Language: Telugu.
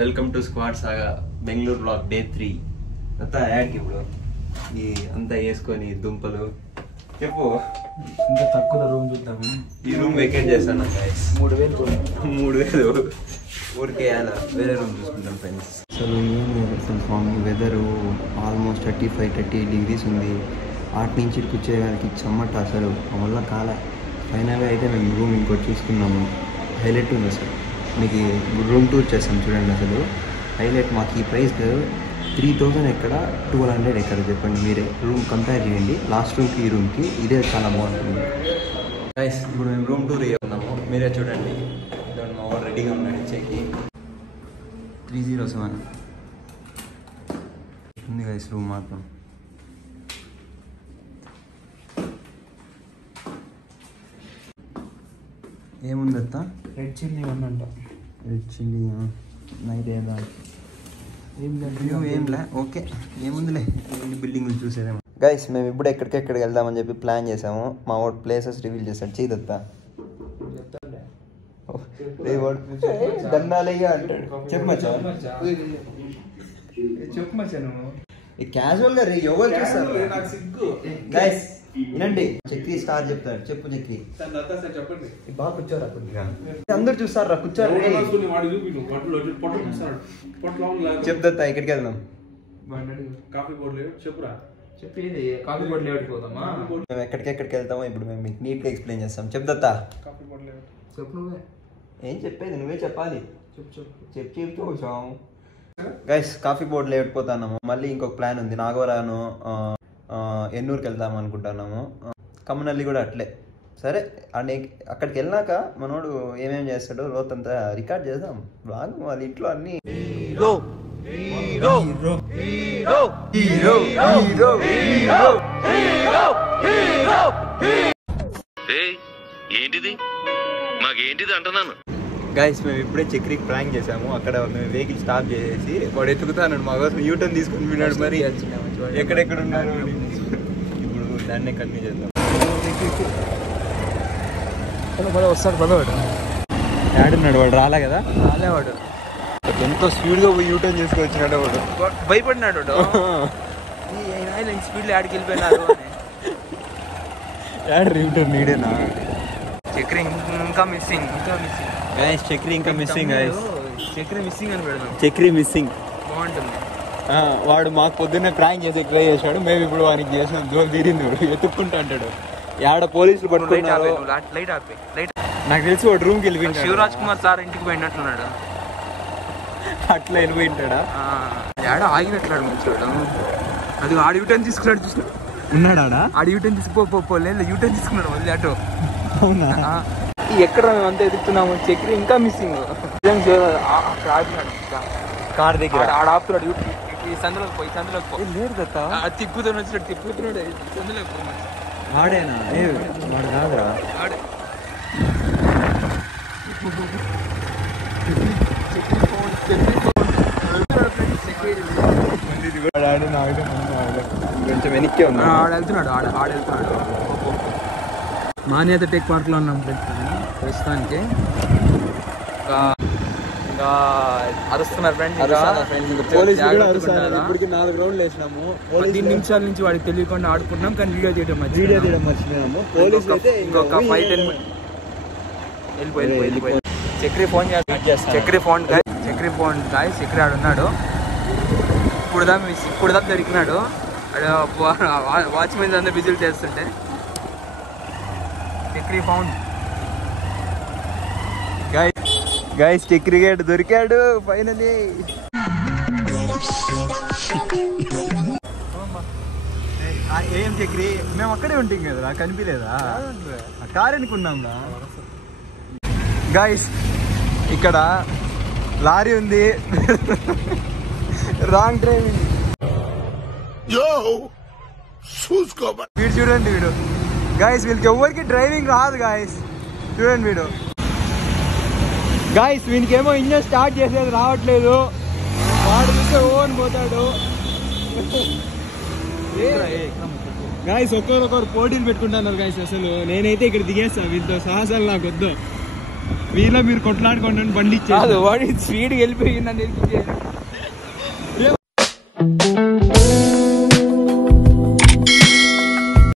Welcome to squad saga Bengaluru vlog day 3 అంతా యాడ్కి ఇప్పుడు ఈ అంతా వేసుకొని దుంపలు చెప్పు ఇంత తక్కువ రూమ్ చూద్దాము. ఈ రూమ్ వెకేట్ చేస్తాను గైస్. 3000 ఊరికే వేరే రూమ్ చూసుకుంటాం ఫ్రెండ్స్. అసలు ఏం లేదు స్వామి, వెదరు ఆల్మోస్ట్ 35-38 degrees ఉంది. ఆటి నుంచి కూర్చోడానికి చెమ్మట అసలు వల్ల కాల. ఫైనల్గా అయితే మేము రూమ్ ఇంకోటి చూసుకున్నాము. హైలైట్ ఉంది అసలు. మీకు రూమ్ టూర్ చేస్తాం చూడండి. అసలు హైలైట్ మాకు ఈ ప్రైస్ 3000 ఎక్కడ 1200 ఎక్కడ చెప్పండి మీరే. రూమ్ కంపేర్ చేయండి లాస్ట్ రూమ్కి ఈ రూమ్కి. ఇదే చాలా బాగుంటుంది గైస్. ఇప్పుడు మేము రూమ్ టూర్ చేస్తున్నాము, మీరే చూడండి. మా వాడు రెడీగా ఉన్నాడు ఇచ్చేకి. 307 ఉంది గైస్ రూమ్ మాత్రం. ఏముంది అత్త? రెడ్ చిల్లీ ఉందంట. రెడ్ చిల్లీ నైట్ ఏదా ఏంలే ఓకే ఏముందిలే. బిల్డింగ్లు చూసేదేమో. గైస్ మేము ఇప్పుడు ఎక్కడికెక్కడికి వెళ్దామని చెప్పి ప్లాన్ చేసాము. మా వాడు ప్లేసెస్ రివీల్ చేస్తాడు. చేయదత్తా దండాలయ్యా అంటాడు. చెప్పమచ్చా క్యాజువల్ గా ఎవరు చూస్తారు గైస్. వినండి, చక్రి స్టార్ చెప్తాడు. చెప్పు చక్రి. బాగా కూర్చోరా కొద్దిగా, అందరు చూస్తారా కూర్చోరు. చెప్తా ఇక్కడికి వెళ్దాం. మేము ఎక్కడికెక్కడికి వెళ్తామో ఇప్పుడు మేము మీకు నీట్గా ఎక్స్ప్లెయిన్ చేస్తాం. చెప్తా. ఏం చెప్పేది నువ్వే చెప్పాలి. చెప్పు గైస్. Coffee board లేకపోతున్నాము. మళ్ళీ ఇంకొక ప్లాన్ ఉంది. నాగోరాను ఎన్నూరుకి వెళ్దాం అనుకుంటున్నాము. కమ్మనల్లి కూడా అట్లే. సరే అండ్ అక్కడికి వెళ్ళాక మనోడు ఏమేమి చేస్తాడో రోజంతా రికార్డ్ చేద్దాం. బ్లాగ్ వాళ్ళ ఇంట్లో అన్ని ఏంటిది మాకేంటిది అంటున్నాను. గైస్ మేము ఇప్పుడే చక్రికి ప్రాంక్ చేసాము. అక్కడ మేము వెహికల్ స్టాప్ చేసేసి వాడు ఎత్తుకుతాడు మా కోసం యూటర్న్ తీసుకుని విన్నాడు. మరి ఎక్కడెక్కడ ఉన్నారు ఇప్పుడు దాన్నే కంటిన్యూ చేద్దాం. వస్తాడు పదవాడు. ఆడున్నాడు వాడు. రాలే కదా. రాలేవాడు. ఎంతో స్పీడ్గా పోయి యూటర్న్ చేసుకొచ్చినాడు వాడు. భయపడినాడు స్పీడ్లో ఆడికి వెళ్ళిపోయినారు. యూటర్న్ నీడేనా? చక్రి ఇంకా మిస్సింగ్. గైస్ చక్రి ఇంకా మిస్సింగ్. గైస్ చక్రి మిస్సింగ్ అని పెడదాం. చక్రి మిస్సింగ్ బాగుంటుంది. వాడు మాకు పొద్దున్నే ప్రాంక్ చేసి ట్రై చేశాడు. మేము ఇప్పుడు వానికి చేసిన జోలు తీరింది. ఎత్తుక్కుంటా అంటాడు. ఆడ పోలీసులు పట్టుకున్నారు. నాకు తెలిసి వాడు రూమ్కి వెళ్ళిపోయింది. శివరాజ్ కుమార్ సార్ ఇంటికి పోయినట్లున్నాడు. అట్లా వెళ్ళిపోయింటాడా? ఆడ ఆగినట్లాడు మంచివాడు. అది ఆడ యూటర్న్ తీసుకున్నాడు. చూసిన ఉన్నాడా? ఆడ యూటర్న్ తీసుకోలేదు. యూటర్న్ తీసుకున్నాడు మళ్ళీ అటు. అవునా? ఎక్కడ మేము అంతా ఎదుగుతున్నాము. చక్రి ఇంకా మిస్సింగ్. కార్ దగ్గర ఆడ ఆపుతున్నాడు. ఈ సందులోకి పోయి లేదు కదా. తిప్పుతున్నాడు వచ్చినట్టు తిప్పుతున్నాడు. సందులోకి పోయి ఆడేనా? వాడు కాదురా. ఆడే కొంచెం వెనక్కి ఉంది. వెళ్తున్నాడు. ఆడెళ్తున్నాడు. మాన్యత టెక్ పార్క్లో ఉన్నాం ప్రస్తుతానికి. ఇంకా అరుస్తున్నారు ఫ్రెండ్స్. ఇప్పటికి 4 రౌండ్లు వేసినాము. 10 నిమిషాల నుంచి వాడికి తెలియకుండా ఆడుకుంటున్నాం. కానీ వీడియో తీయడం మర్చిపోయినాము. ఇంకొక 5-10 వెళ్ళిపోయి చక్రి ఫోన్ చేస్తాను. Chakri phone guys. చక్రి ఆడున్నాడు. ఇప్పుడు దాకా దొరికినాడు. వాచ్మెన్ అంతా విజిల్ చేస్తుంటే చక్రి ఫౌండ్. గైస్ క్రికెట్ దొరికాడు ఫైనలీ. ఏం చక్రి మేము అక్కడే ఉంటాం కదా, కనిపించలేదా? కార్ అనుకున్నాం. గైస్ ఇక్కడ లారీ ఉంది. Wrong driving. వీడు చూడండి. వీడు గైస్ వీళ్ళకి ఎవరికి డ్రైవింగ్ రాదు గైస్. చూడండి వీడు గైస్. వీనికేమో ఇంజన్ స్టార్ట్ చేసేది రావట్లేదు. వాడు చూస్తే ఓన్ పోతాడు. గైస్ ఒక్కొక్కరు పోటీలు పెట్టుకుంటున్నారు గైస్. అసలు నేనైతే ఇక్కడ దిగేస్తా. వీళ్ళతో సాహసాలు నాకు వద్దు. మీలో మీరు కొట్లాడుకోండి బండి కాదు వాడి స్పీడ్కి వెళ్ళిపోయి నన్ను ఎక్కించేసి